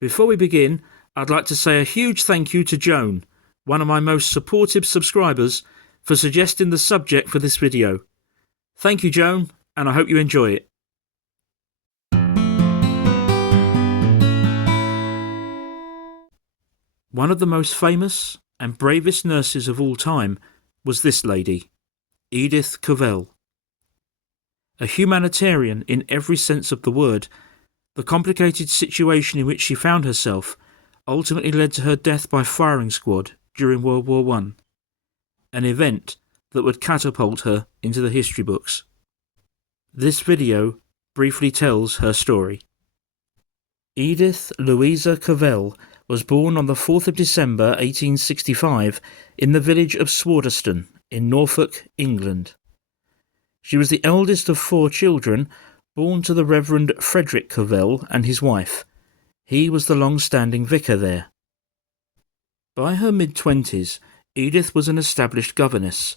Before we begin, I'd like to say a huge thank you to Joan, one of my most supportive subscribers, for suggesting the subject for this video. Thank you, Joan, and I hope you enjoy it. One of the most famous and bravest nurses of all time was this lady, Edith Cavell. A humanitarian in every sense of the word, the complicated situation in which she found herself ultimately led to her death by firing squad during World War I, an event that would catapult her into the history books. This video briefly tells her story. Edith Louisa Cavell was born on the 4th of December 1865 in the village of Swardeston in Norfolk, England. She was the eldest of 4 children born to the Reverend Frederick Cavell and his wife. He was the long-standing vicar there. By her mid-20s, Edith was an established governess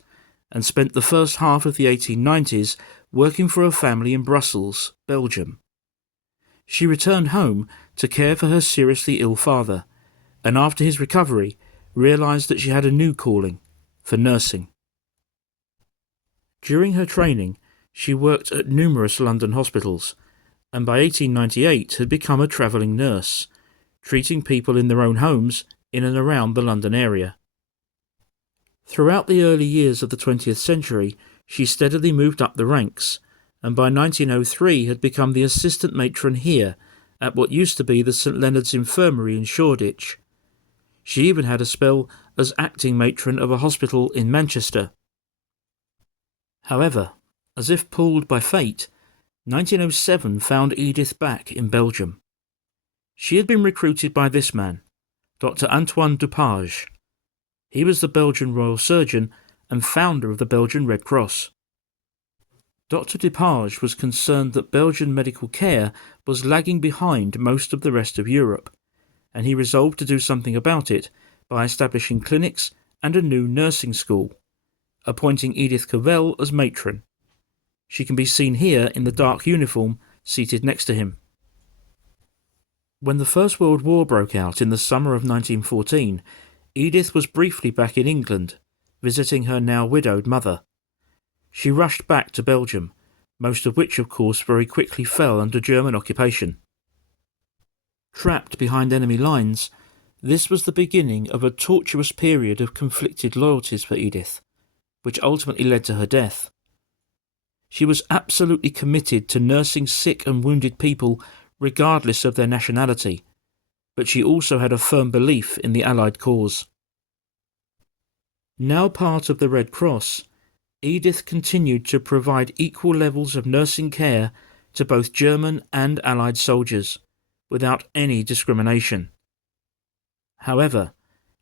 and spent the first half of the 1890s working for a family in Brussels, Belgium. She returned home to care for her seriously ill father, and after his recovery, realised that she had a new calling for nursing. During her training, she worked at numerous London hospitals, and by 1898 had become a travelling nurse, treating people in their own homes in and around the London area. Throughout the early years of the 20th century, she steadily moved up the ranks, and by 1903 had become the assistant matron here at what used to be the St Leonard's Infirmary in Shoreditch. She even had a spell as acting matron of a hospital in Manchester. However, as if pulled by fate, 1907 found Edith back in Belgium. She had been recruited by this man, Dr. Antoine Dupage. He was the Belgian royal surgeon and founder of the Belgian Red Cross. Dr. Dupage was concerned that Belgian medical care was lagging behind most of the rest of Europe, and he resolved to do something about it by establishing clinics and a new nursing school, appointing Edith Cavell as matron. She can be seen here in the dark uniform seated next to him. When the First World War broke out in the summer of 1914, Edith was briefly back in England, visiting her now widowed mother. She rushed back to Belgium, most of which of course very quickly fell under German occupation. Trapped behind enemy lines, this was the beginning of a tortuous period of conflicted loyalties for Edith, which ultimately led to her death. She was absolutely committed to nursing sick and wounded people regardless of their nationality, but she also had a firm belief in the Allied cause. Now part of the Red Cross, Edith continued to provide equal levels of nursing care to both German and Allied soldiers, without any discrimination. However,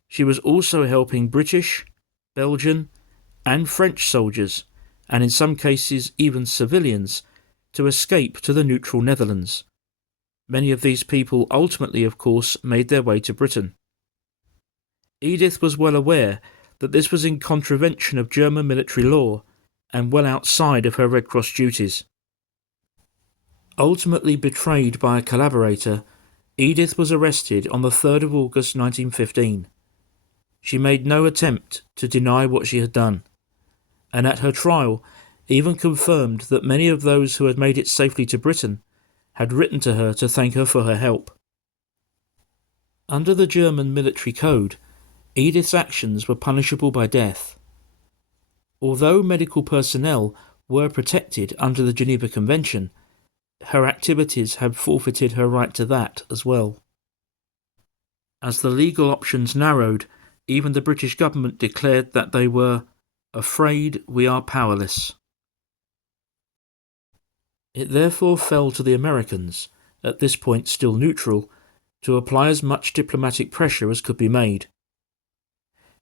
she was also helping British, Belgian, and French soldiers, and in some cases even civilians, to escape to the neutral Netherlands. Many of these people ultimately, of course, made their way to Britain. Edith was well aware that this was in contravention of German military law and well outside of her Red Cross duties. Ultimately betrayed by a collaborator, Edith was arrested on the 3rd of August 1915. She made no attempt to deny what she had done, and at her trial even confirmed that many of those who had made it safely to Britain had written to her to thank her for her help. Under the German military code, Edith's actions were punishable by death. Although medical personnel were protected under the Geneva Convention, her activities had forfeited her right to that as well. As the legal options narrowed, even the British government declared that they were afraid we are powerless. It therefore fell to the Americans, at this point still neutral, to apply as much diplomatic pressure as could be made.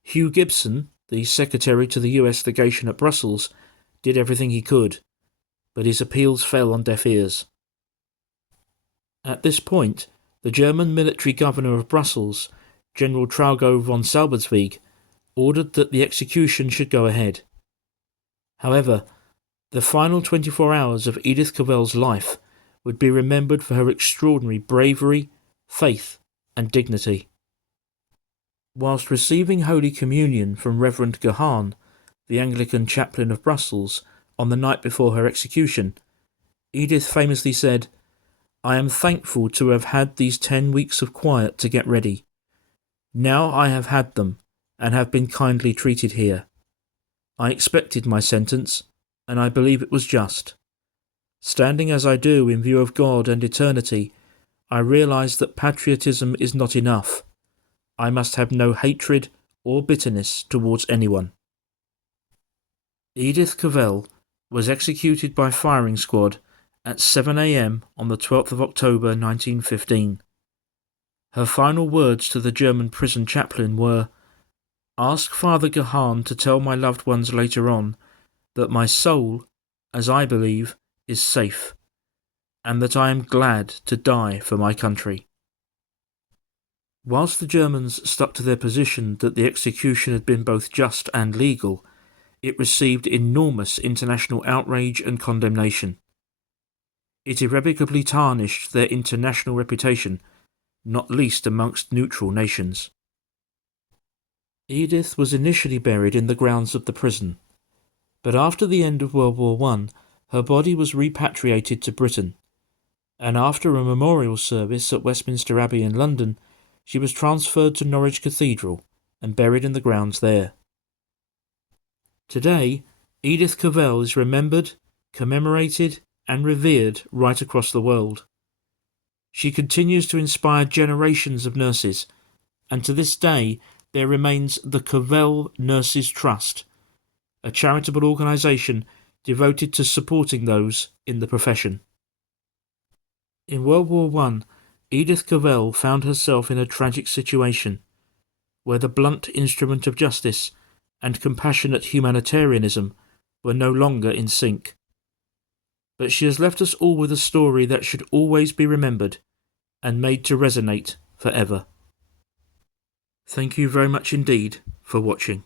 Hugh Gibson, the secretary to the US legation at Brussels, did everything he could, but his appeals fell on deaf ears. At this point, the German military governor of Brussels, General Traugo von Salbersweg, ordered that the execution should go ahead. However, the final 24 hours of Edith Cavell's life would be remembered for her extraordinary bravery, faith and dignity. Whilst receiving Holy Communion from Reverend Gahan, the Anglican chaplain of Brussels, on the night before her execution, Edith famously said, "I am thankful to have had these 10 weeks of quiet to get ready. Now I have had them, and have been kindly treated here. I expected my sentence, and I believe it was just. Standing as I do in view of God and eternity, I realize that patriotism is not enough. I must have no hatred or bitterness towards anyone." Edith Cavell was executed by firing squad at 7 a.m. on the 12th of October 1915. Her final words to the German prison chaplain were, "Ask Father Gahan to tell my loved ones later on that my soul, as I believe, is safe, and that I am glad to die for my country." Whilst the Germans stuck to their position that the execution had been both just and legal, it received enormous international outrage and condemnation. It irrevocably tarnished their international reputation, not least amongst neutral nations. Edith was initially buried in the grounds of the prison, but after the end of World War I, her body was repatriated to Britain, and after a memorial service at Westminster Abbey in London, she was transferred to Norwich Cathedral and buried in the grounds there. Today, Edith Cavell is remembered, commemorated, and revered right across the world. She continues to inspire generations of nurses, and to this day there remains the Cavell Nurses Trust, a charitable organisation devoted to supporting those in the profession. In World War I, Edith Cavell found herself in a tragic situation, where the blunt instrument of justice and compassionate humanitarianism were no longer in sync. But she has left us all with a story that should always be remembered and made to resonate forever. Thank you very much indeed for watching.